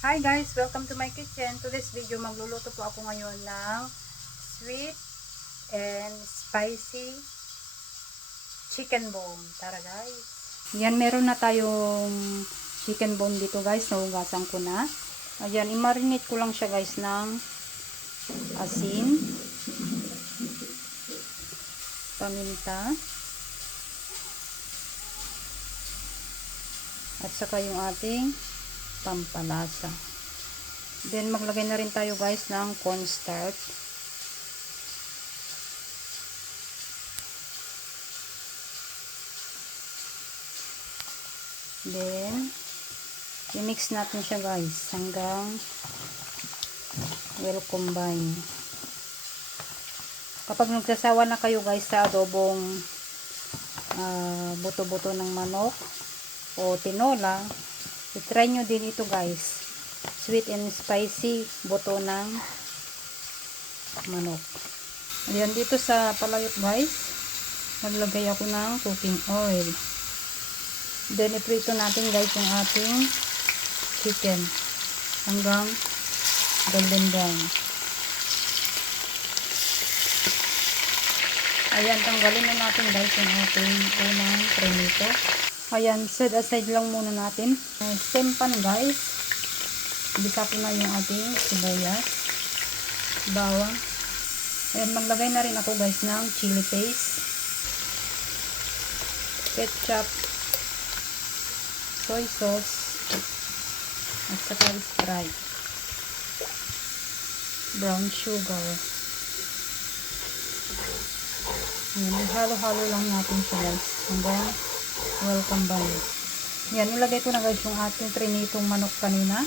Hi guys! Welcome to my kitchen. Today's video, magluluto po ako ngayon ng sweet and spicy chicken bone. Tara guys! Yan, meron na tayong chicken bone dito guys. Nahugasan ko na. Ayan, i-marinate ko lang siya guys ng asin, paminta, at saka yung ating pampalasa. Then maglagay na rin tayo guys ng cornstarch. Then i-mix natin siya guys hanggang well combine. Kapag nagsasawa na kayo guys sa adobong buto-buto ng manok o tinola, i-try nyo din ito guys, sweet and spicy buto ng manok. Ayan, dito sa palayok guys, naglagay ako ng cooking oil. Then iprito natin guys yung ating chicken hanggang golden brown. Ayan, tanggalin na natin guys yung ating unang prenito. Ayan, set aside lang muna natin. Same pan guys. Bisa ko na yung ating sibuyas, bawang. Ayan, maglagay na rin ako guys ng chili paste, ketchup, soy sauce, at saka Sprite, brown sugar. Ayan, halo-halo lang natin siya guys hanggang well combined. Yan, nilagay ko na guys yung ating trinitong manok kanina.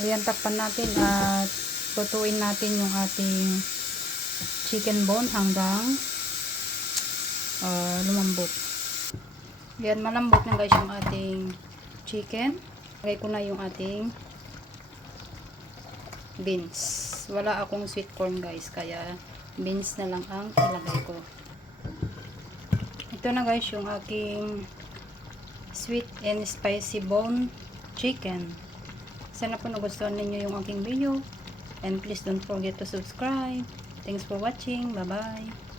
Ayan, takpan natin at tutuin natin yung ating chicken bone hanggang lumambot. Ayan, malambot na guys yung ating chicken. Lagay ko na yung ating beans. Wala akong sweet corn guys, kaya beans na lang ang ilagay ko. Ito na guys yung aking sweet and spicy bone chicken. Sana po nagustuhan ninyo yung aking video. And please don't forget to subscribe. Thanks for watching. Bye-bye.